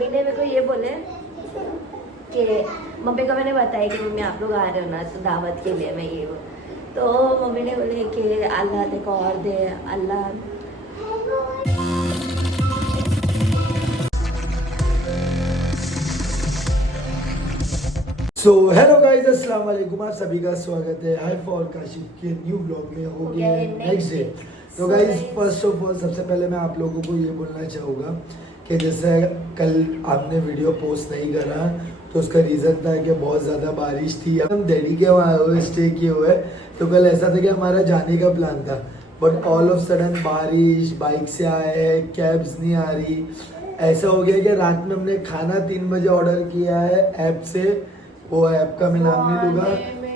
Mummy ने मेरे को ये बोले कि मम्मी को मैंने बताया कि मम्मी आप लोग आ रहे हो ना तो दावत के लिए मैं ये वो, तो मम्मी ने बोले कि अल्लाह देखो और दे अल्लाह। सो हेलो गाइस, अस्सलाम वालेकुम। आप सभी का स्वागत है हाई फॉर काशिफ के न्यू ब्लॉग में। हो गया नेक्स्ट डे। तो गाइस फर्स्ट ऑफ ऑल सबसे पहले मैं आप लोगों को ये बोलना चाहूँगा कि जैसे कल आपने वीडियो पोस्ट नहीं करा तो उसका रीज़न था कि बहुत ज़्यादा बारिश थी। हम दिल्ली के वहाँ आए हुए, स्टे किए हुए, तो कल ऐसा था कि हमारा जाने का प्लान था, बट ऑल ऑफ सडन बारिश, बाइक से आए, कैब्स नहीं आ रही। ऐसा हो गया कि रात में हमने खाना 3 बजे ऑर्डर किया है ऐप से। वो ऐप का मैं नाम नहीं लूँगा,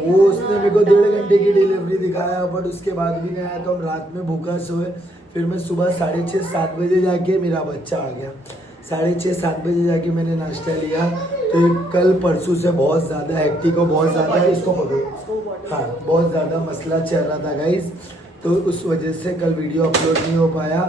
वो उसने मेरे को 1.5 घंटे की डिलीवरी दिखाया, बट उसके बाद भी नहीं आया। तो हम रात में भूखा सोए। फिर मैं सुबह 6:30-7 बजे जाके मेरा बच्चा आ गया। 6:30-7 बजे जाके मैंने नाश्ता लिया। तो कल परसों से बहुत ज़्यादा हेक्टिक और बहुत ज़्यादा इसको पकड़ो, हाँ, बहुत ज़्यादा मसला चल रहा था गाइज। तो उस वजह से कल वीडियो अपलोड नहीं हो पाया।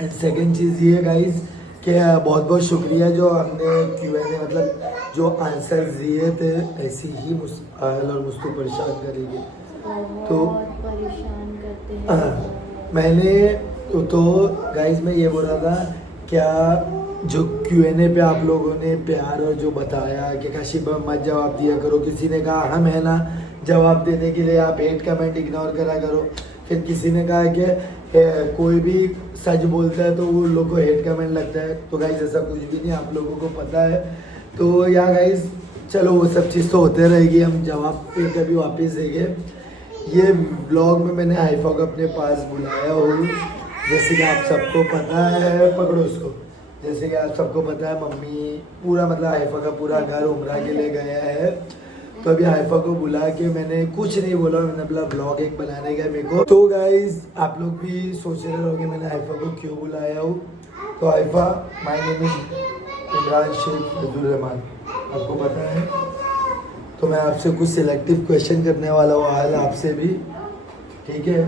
एंड सेकेंड चीज़ ये गाइज कि बहुत बहुत शुक्रिया जो हमने Q&A मतलब जो आंसर्स दिए थे, ऐसे ही आयल और मुझको परेशान करेंगे तो परेशान करते हैं। मैंने तो गाइज मैं ये बोल रहा था, क्या जो Q&A पे आप लोगों ने प्यार और जो बताया कि काशिफ मत जवाब दिया करो, किसी ने कहा हम है ना जवाब देने के लिए, आप हेट कमेंट इग्नोर करा करो। फिर किसी ने कहा कि कोई भी सच बोलता है तो वो लोग को हेट कमेंट लगता है। तो गाइज ऐसा कुछ भी नहीं, आप लोगों को पता है। तो या गाइज चलो वो सब चीज़ तो होते रहेगी, हम जवाब पे कभी वापस देंगे। ये ब्लॉग में मैंने हाइफा को अपने पास बुलाया हूँ, जैसे कि आप सबको पता है, पकड़ो उसको, जैसे कि आप सबको पता है मम्मी पूरा मतलब हाइफा का पूरा घर उमरा के लिए गया है। तो अभी हाइफा को बुला के मैंने कुछ नहीं बोला, मैंने बोला ब्लॉग एक बनाने का मेरे को। तो गाइज आप लोग भी सोच रहे होंगे मैंने हाइफा को क्यों बुलाया हूँ। तो Haifa, my name is Imran Sheikh Fazal Rahman, आपको पता है। तो मैं आपसे कुछ सिलेक्टिव क्वेश्चन करने वाला हूँ हाल आपसे भी, ठीक है।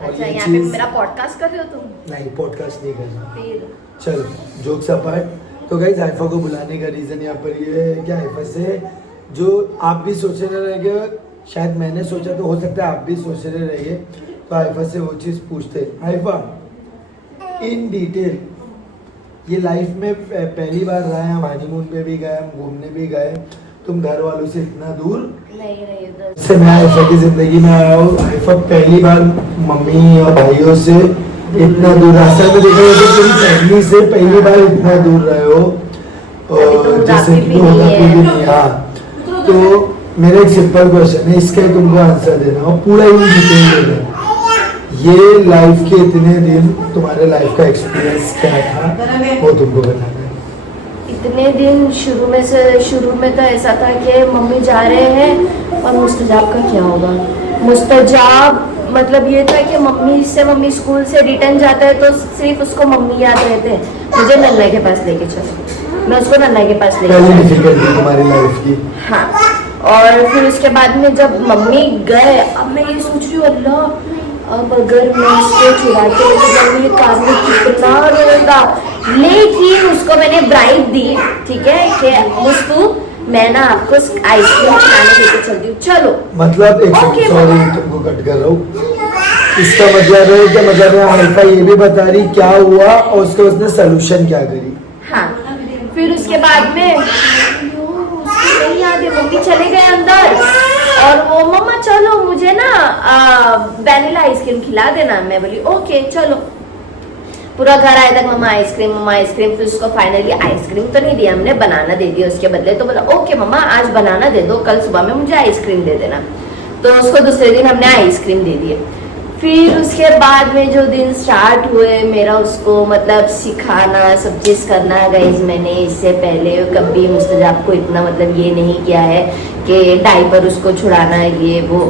अच्छा, यहाँ पे मेरा पॉडकास्ट कर रहे हो तुम? नहीं, पॉडकास्ट नहीं कर रहा। फिर चलो जोक्स अपार्ट। तो गाइस हाइफा को बुलाने का रीज़न यहाँ पर ये है कि हाइफा से जो आप भी सोच रहे रहेंगे, शायद मैंने सोचा तो हो सकता है आप भी सोच रहे रहेंगे, तो हाइफा से वो चीज़ पूछते। हाइफा, इन डिटेल ये लाइफ में पहली बार रहे, हम हनीमून पे भी गए, हम घूमने भी गए, तुम घर वालों से इतना दूर नहीं से मैं हाइफा की जिंदगी में आया हूँ। हाइफा पहली बार मम्मी और भाइयों से इतना दूर, रास्ते में देखा तो पूरी फैमिली से पहली बार इतना दूर रहे हो, और जैसे कि होगा कोई भी नहीं। हाँ, तो मेरा एक सिंपल क्वेश्चन है, इसका तुमको आंसर देना हो, पूरा इन डिटेल देना। ये लाइफ के इतने दिन तुम्हारे लाइफ का एक्सपीरियंस क्या था वो तुमको बताना है। इतने दिन शुरू में तो ऐसा था कि मम्मी जा रहे हैं और मुस्तजाब का क्या होगा। मुस्तजाब मतलब ये था कि मम्मी स्कूल से रिटर्न जाता है तो सिर्फ उसको मम्मी याद रहते हैं, मुझे नन्ना के पास लेके चलो, मैं उसको नन्ना के पास लेके पहली डिफिकल्टी तुम्हारी लाइफ की। हाँ, और फिर उसके बाद में जब मम्मी गए, अब मैं ये सोच रही हूँ अल्लाह, अब अगर मैं उसको चुरा के लेके जाऊंगी काम में कितना रोएगा। लेकिन उसको मैंने ब्राइब दी, ठीक है, कि मुस्तू मैं ना आपको आइसक्रीम खिलाने लेके चलती हूँ, चलो। मतलब एक Okay, सॉरी तुमको कट कर रहा हूँ, इसका मतलब है कि मतलब हाइफा ये भी बता रही क्या हुआ और उसने सोल्यूशन क्या करी। हाँ, फिर उसके बाद में नहीं याद है, मम्मी चले गए अंदर और वो मम्मा चलो मुझे ना वैनिला आइसक्रीम खिला देना। मैं बोली ओके चलो। पूरा घर आए तक मम्मा आइसक्रीम। फिर उसको फाइनली आइसक्रीम तो नहीं दिया हमने, बनाना दे दिया उसके बदले। तो बोला ओके मम्मा आज बनाना दे दो, कल सुबह में मुझे आइसक्रीम दे देना। तो उसको दूसरे दिन हमने आइसक्रीम दे दिए। फिर उसके बाद में जो दिन स्टार्ट हुए मेरा उसको मतलब सिखाना, सब चीज़ करना। गाइस मैंने इससे पहले कभी मुस्तजाब को इतना मतलब ये नहीं किया है कि डायपर उसको छुड़ाना ये वो।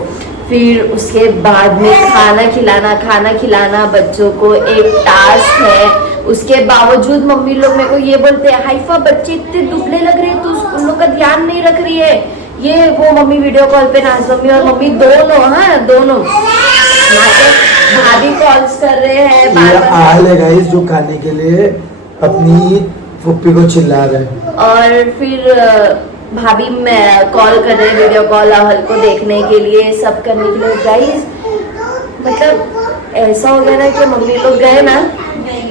फिर उसके बाद में खाना खिलाना बच्चों को एक टास्क है। उसके बावजूद मम्मी लोग मेरे को ये बोलते हैं हाइफा बच्चे इतने दुबले लग रहे हैं, तो उन लोग का ध्यान नहीं रख रही है। ये वो मम्मी वीडियो कॉल पे नाज मम्मी और मम्मी दोनों भाभी कॉल्स कर रहे हैं। हाल है गाइस जो खाने के लिए अपनी फुप्पी को चिल्ला रहे हैं। और फिर भाभी मैं कॉल कर रहे, वीडियो कॉल अहल को देखने के लिए, सब करने के लिए। गाइस मतलब ऐसा हो गया ना कि मम्मी लोग गए ना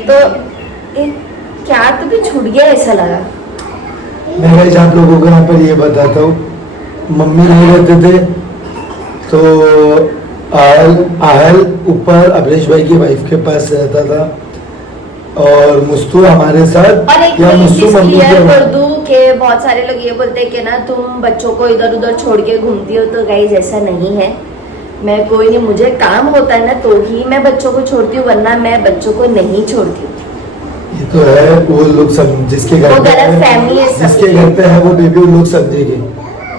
तो एक क्या तो भी छूट गया ऐसा लगा। मैं गाइस आप लोगों को यहाँ पर ये बताता हूँ, मम्मी नहीं रहते थे तो आहल ऊपर अभरेश भाई की वाइफ के पास रहता था और मुस्तू हमारे साथ। और एक या नई मुस्तू चीज मम्मी क्लियर के कर दूं कि बहुत सारे लोग ये बोलते हैं कि ना तुम बच्चों को इधर उधर छोड़ के घूमती हो, तो गाइस ऐसा नहीं है। मैं कोई नहीं, मुझे काम होता है ना तो ही मैं बच्चों को छोड़ती हूँ, वरना मैं बच्चों को नहीं छोड़ती हूँ। ये तो है, वो लोग सब जिसके घर वो पे गलत है, फैमिली है जिसके घर पे है वो बेबी वो लोग समझेंगे।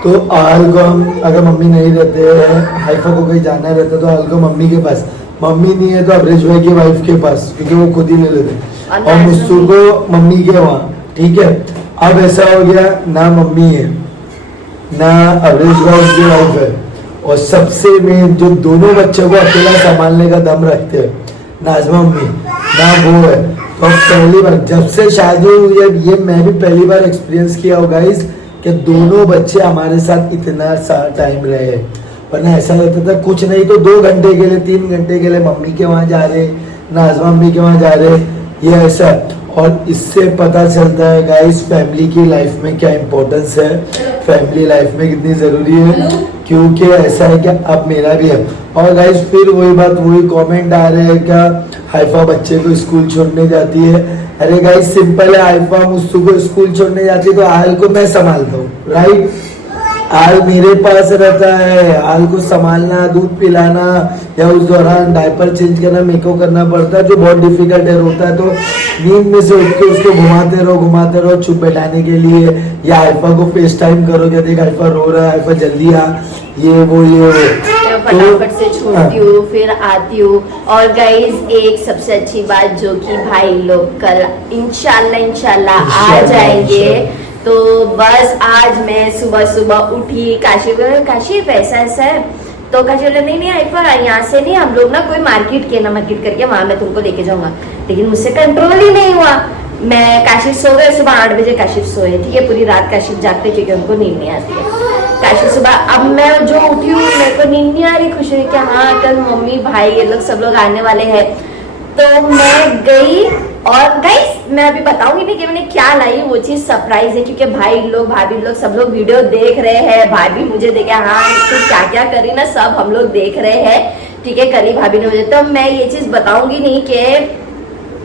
तो आहल को हम अगर मम्मी नहीं रहते हैं, हाइफा को कहीं जाना रहता तो आहल को मम्मी के पास, मम्मी नहीं है तो अभरेश भाई की वाइफ के पास, क्योंकि वो खुद ही ले लेते। और मुस्तू को मम्मी के वहाँ, ठीक है। अब ऐसा हो गया ना मम्मी है ना अभरेश भाई की वाइफ है, और सबसे मेन जो दोनों बच्चों को अकेला संभालने का दम रखते हैं, नाज़मा मम्मी ना वो है। तो पहली बार जब से शादी हुई है, ये मैं भी पहली बार एक्सपीरियंस किया होगा गाइस कि दोनों बच्चे हमारे साथ इतना सा टाइम रहे। वरना ऐसा रहता था कुछ नहीं तो 2 घंटे के लिए 3 घंटे के लिए मम्मी के वहाँ जा रहे, नाज़मा मम्मी के वहाँ जा रहे, ये ऐसा। और इससे पता चलता है गाइस फैमिली की लाइफ में क्या इम्पोर्टेंस है, फैमिली लाइफ में कितनी ज़रूरी है। क्योंकि ऐसा है कि अब मेरा भी है। और गाइस फिर वही बात, वही कमेंट आ रहे हैं क्या हाइफा बच्चे को स्कूल छोड़ने जाती है। अरे गाइस सिंपल है, हाइफा मुस्तू को स्कूल छोड़ने जाती है तो आहल को मैं संभालता हूँ, राइट। आहल मेरे पास रहता है, आहल को संभालना, दूध पिलाना या उस दौरान डायपर चेंज करना मेरे को करना पड़ता है, जो बहुत डिफिकल्ट है। होता है तो नींद में से उठ के उसको घुमाते रहो चुप बैठाने के लिए, या हाइफा को फेस टाइम करो क्या देख हाइफा रो रहा है, हाइफा जल्दी आ, ये वो फटाफट से छोड़ती हूँ, फिर आती हूँ। और गाइज एक सबसे अच्छी बात जो कि भाई लोग कल इंशाल्लाह आ जाएंगे, तो बस आज मैं सुबह उठी, काशिफ ऐसा है तो काशिफ बोले नहीं हाइफा यहाँ से नहीं, हम लोग ना कोई मार्केट करके वहां मैं तुमको लेके जाऊंगा। लेकिन मुझसे कंट्रोल ही नहीं हुआ, मैं काशिफ सो गए, सुबह 8 बजे काशिफ सोए, ठीक है। पूरी रात काशिफ जागते क्योंकि उनको नींद नहीं आती है। काशिफ सुबह, अब मैं जो उठी हूँ मेरे को नींद नहीं आ रही, खुश हुई कि हाँ कल मम्मी भाई ये लोग सब लोग आने वाले हैं। तो मैं गई और गाइस मैं अभी बताऊंगी नहीं कि मैंने क्या लाई, वो चीज सरप्राइज है क्योंकि भाई लोग भाभी लोग सब लोग वीडियो देख रहे हैं। भाभी मुझे देखे हाँ तू क्या क्या करी ना, सब हम लोग देख रहे हैं, ठीक है। कल ही भाभी ने मुझे, तो मैं ये चीज बताऊंगी नहीं कि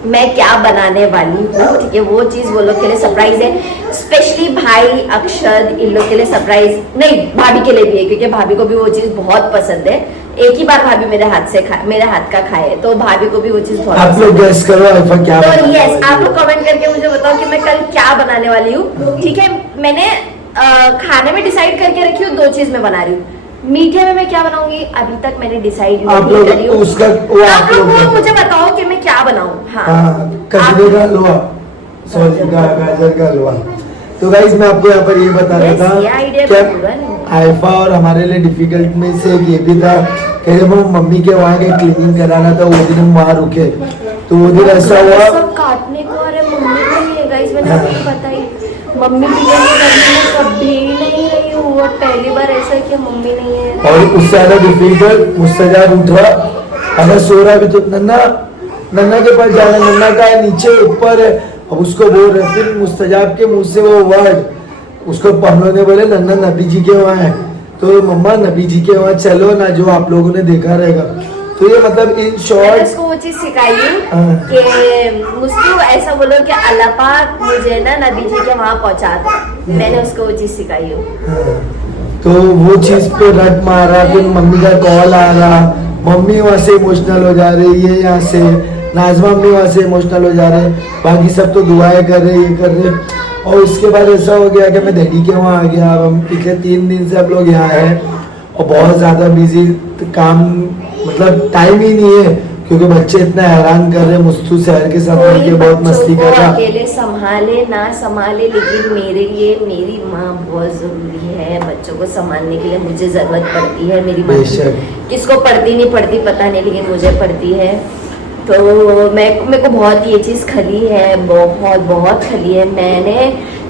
मैं क्या बनाने वाली हूँ, ठीक है। वो चीज वो लोग के लिए सरप्राइज है, स्पेशली भाई अक्षर इन लोग के लिए सरप्राइज नहीं, भाभी के लिए भी है क्योंकि भाभी को भी वो चीज बहुत पसंद है। एक ही बार भाभी मेरे हाथ का खाए तो भाभी को भी वो चीज बहुत आप लोग गेस करो अल्फा क्या। तो यस आप लोग कमेंट करके मुझे बताओ कि मैं कल क्या बनाने वाली हूँ, ठीक है। मैंने खाने में डिसाइड करके रखी हूँ 2 चीज मैं बना रही हूँ। मीठे में मैं क्या बनाऊंगी अभी तक मैंने डिसाइड नहीं करी हूँ। आप लोग मुझे बताओ कि मैं क्या बनाऊँ। हाँ कजरे का हलवा, सॉरी गाजर का हलवा। तो गाइस मैं आपको यहाँ पर ये बता रहा था कि हाइफा और हमारे लिए डिफिकल्ट में से ये भी था कि जब हम मम्मी के वहाँ के क्लीनिंग कराना था वो दिन हम वहाँ रुके, तो वो दिन ऐसा हुआ काटने को। अरे मम्मी को नहीं है गाइस, मैंने आपको बताई मम्मी कभी नहीं रही हूँ, वो पहली बार ऐसा है कि मम्मी नहीं है। और उससे ज्यादा डिफिकल्ट मुस्तजाब उठ रहा, अगर सो रहा भी तो नन्ना के पास जाना, नन्ना का है नीचे ऊपर है, अब उसको बोल रहे, फिर मुस्तजाब के मुंह से वो वर्ड उसको हम लोगों ने बोले नन्ना नबी जी के वहाँ है, तो मम्मा नबी जी के वहाँ चलो ना, जो आप लोगों ने देखा रहेगा। तो ये मतलब इन शॉर्ट उसको वो चीज सिखाई कि मुझको ऐसा बोलो कि अल्लाह पाक मुझे ना नबी जी के वहाँ पहुँचा दे, मैंने उसको वो चीज सिखाई हूँ। तो वो चीज पे रट मारा, फिर मम्मी का कॉल आ रहा, मम्मी वहाँ से इमोशनल हो जा रही है, यहाँ से नाज़मा मम्मी वहाँ से इमोशनल हो जा रहे, बाकी सब तो दुआएं कर रहे, ये कर रहे। और इसके बाद ऐसा हो गया कि मैं दहली के वहाँ आ गया। अब हम पिछले 3 दिन से आप लोग यहाँ हैं और बहुत ज़्यादा बिजी काम, मतलब टाइम ही नहीं है क्योंकि बच्चे इतना हैरान कर रहे। मुस्तू शहर के साथ मिलके बहुत मस्ती कर रहा, अकेले संभाले ना संभाले, लेकिन मेरे लिए मेरी माँ बहुत जरूरी है। बच्चों को संभालने के लिए मुझे जरूरत पड़ती है, मेरी माँ किसको पड़ती नहीं पड़ती पता नहीं, लेकिन मुझे पड़ती है। तो मेरे को बहुत ये चीज़ खली है, बहुत खली है। मैंने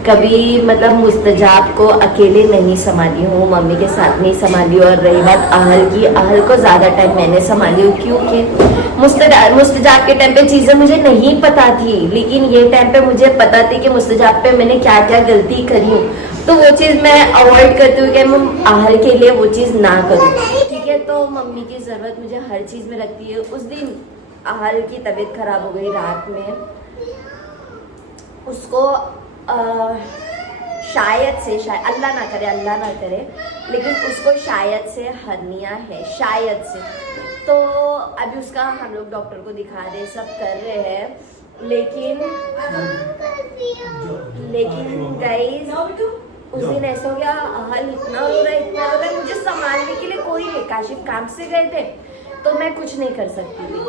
कभी मतलब मुस्तजाब को अकेले नहीं संभाली हूँ, मम्मी के साथ नहीं संभाली। और रही बात अहल की, अहल को ज़्यादा टाइम मैंने संभाली हूँ, क्योंकि मुस्तजाब के टाइम पे चीज़ें मुझे नहीं पता थी, लेकिन ये टाइम पे मुझे पता थी कि मुस्तजाब पे मैंने क्या क्या गलती करी हूँ। तो वो चीज़ मैं अवॉइड करती हूँ कि मैं अहल के लिए वो चीज़ ना करूँ। ठीक है, तो मम्मी की ज़रूरत मुझे हर चीज़ में लगती है। उस दिन अहल की तबीयत खराब हो गई रात में, उसको शायद से अल्लाह ना करे, लेकिन उसको शायद से हर्निया है, शायद से। तो अभी उसका हम लोग डॉक्टर को दिखा रहे, सब कर रहे हैं, लेकिन गाइस उस दिन ऐसा हो गया, अहल इतना हो रहा है, मुझे संभालने के लिए कोई नहीं। काशिफ काम से गए थे तो मैं कुछ नहीं कर सकती थी।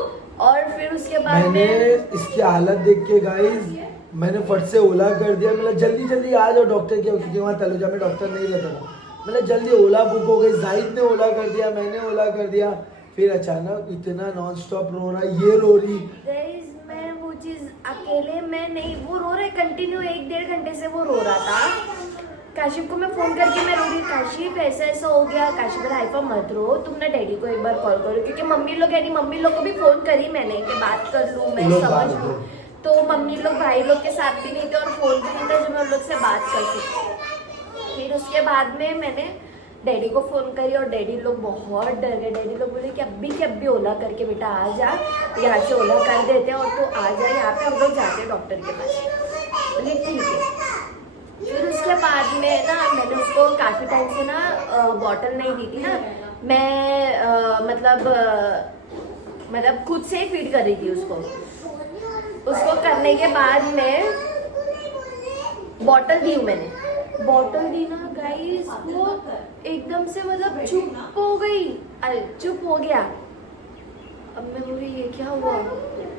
और फिर उसके बाद मैंने इसकी हालत देख के गाइस मैंने फट से ओला कर दिया। मतलब जल्दी आ जाओ डॉक्टर के, क्योंकि वहाँ तलुजा में डॉक्टर नहीं रहता था। मतलब जल्दी ओला बुक हो गई, जाहिद ने ओला कर दिया, मैंने ओला कर दिया। फिर अचानक इतना नॉन स्टॉप रो रहा, ये रो रही। मैं वो चीज अकेले मैं नहीं, वो रो रहे कंटिन्यू 1-1.5 घंटे से वो रो रहा था। काशिफ को मैं फोन करके मैं रो रही, काशिफ ऐसा हो गया। काशिफ बोला हाइफा मत रो, तुम ना डैडी को एक बार कॉल करो, क्योंकि मम्मी लोग को भी फोन करी मैंने कि बात कर लूँ, मैं समझ लूँ। तो मम्मी लोग भाई लोग के साथ भी नहीं थे और फोन भी नहीं था जो मैं उन लोग से बात कर सकती। फिर उसके बाद में मैंने डैडी को फोन करी और डैडी लोग बहुत डर गए। डैडी लोग बोले कि अभी ओला करके बेटा आ जा, यहाँ से ओला कर देते हैं और तू आ जा यहाँ पे, हम लोग जाते हैं डॉक्टर के पास। बोले ठीक है। फिर उसके बाद में ना मैंने उसको काफ़ी टाइम से ना बॉटल नहीं दी थी ना, मैं मतलब खुद से ही फीड कर रही थी उसको करने के बाद में बॉटल दी ना गाइस, वो एकदम से मतलब चुप हो गया। अब मैं बोली ये क्या हुआ,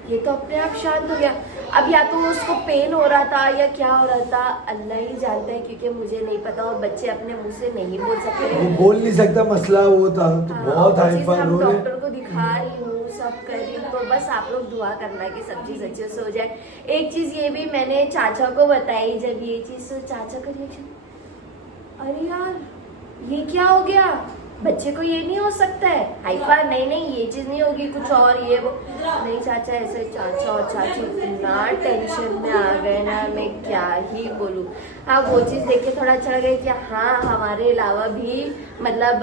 ये तो अपने आप शांत हो गया। अब या तो उसको पेन हो रहा था या क्या हो रहा था, अल्लाह ही जानता है, क्योंकि मुझे नहीं पता और बच्चे अपने मुंह से नहीं बोल सकते, वो बोल नहीं सकता, मसला वो था। तो बहुत हाइफा हम डॉक्टर को दिखा रही हूँ, सब कर रही हूँ। तो बस आप लोग दुआ करना कि सब चीज़ अच्छे से हो जाए। एक चीज़ ये भी मैंने चाचा को बताई, जब ये चीज़ तो चाचा का रिएक्शन, अरे यार ये क्या हो गया, बच्चे को ये नहीं हो सकता है। हाइफा नहीं ये चीज नहीं होगी, कुछ और ये वो नहीं। चाचा ऐसे, चाचा और चाची इतना टेंशन में आ गए ना, मैं क्या ही बोलूँ। हाँ वो चीज़ देख के थोड़ा अच्छा लगा कि हाँ हमारे अलावा भी मतलब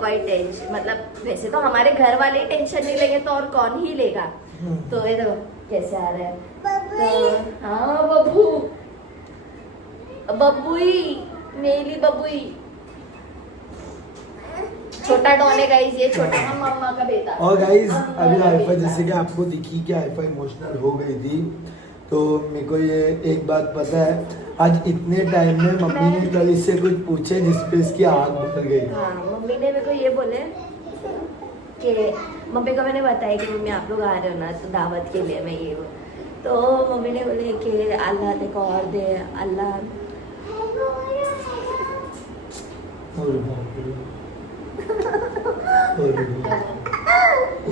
कोई टेंशन, मतलब वैसे तो हमारे घर वाले टेंशन नहीं लेंगे तो और कौन ही लेगा। तो ये देखो कैसे आ रहा है। तो हाँ बब्बुई मेरी बब्बुई, छोटा डॉन है गाइस, ये छोटा मम्मा का बेटा। और गाइस अभी हाइफा जैसे कि आपको दिखी कि हाइफा इमोशनल हो गई थी, तो मेरे को ये एक बात पता है, आज इतने टाइम में मम्मी ने कल इससे कुछ पूछे जिसपे इसकी आग भर गई। हाँ मम्मी ने मेरे को ये बोले कि मम्मी को मैंने बताया कि मम्मी आप लोग आ रहे हो ना तो दावत के लिए मैं ये वो, तो मम्मी ने बोले कि अल्लाह देखो और दे, अल्लाह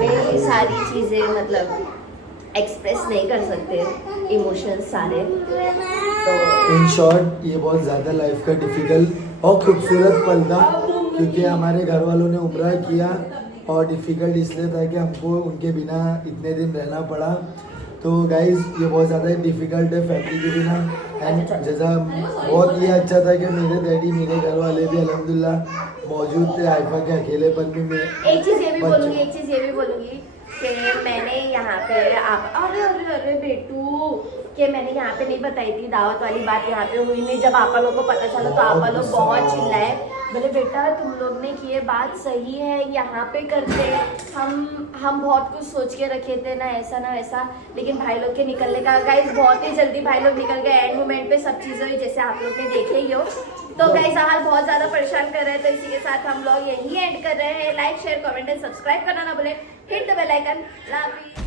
ये सारी चीजें मतलब एक्सप्रेस नहीं कर सकते इमोशंस सारे। तो इन शॉर्ट ये बहुत ज़्यादा लाइफ का डिफिकल्ट और खूबसूरत पल था, क्योंकि हमारे घर वालों ने उम्रा किया और डिफिकल्ट इसलिए था कि हमको उनके बिना इतने दिन रहना पड़ा। तो गाइस ये बहुत ज़्यादा डिफिकल्ट है फैमिली के बिना। एंड जैसा बहुत ये अच्छा था कि मेरे डैडी मेरे घर वाले भी अल्हम्दुलिल्लाह मौजूद थे। हाइफा के अकेलेपन में मैं एक चीज़ ये भी बोलूँगी कि मैंने यहाँ पे आप अरे बेटू कि मैंने यहाँ पे नहीं बताई थी दावत वाली बात, यहाँ पे हुई नहीं। जब आपा लोग को पता चला तो आपा लोग बहुत चिल्लाए, बोले बेटा तुम लोग ने किए बात सही है, यहाँ पे करते हम बहुत कुछ सोच के रखे थे ना ऐसा ना वैसा, लेकिन भाई लोग के निकलने का गाइस बहुत ही जल्दी भाई लोग निकल गए। एंड मोमेंट पे सब चीज़ें हुई जैसे आप लोग ने देखे ही हो। तो गाइस हाल बहुत ज़्यादा परेशान कर रहे हैं, तो इसी के साथ हम लोग यही एंड कर रहे हैं। Like share comment and subscribe करना ना भूलें, hit the bell icon. Love you.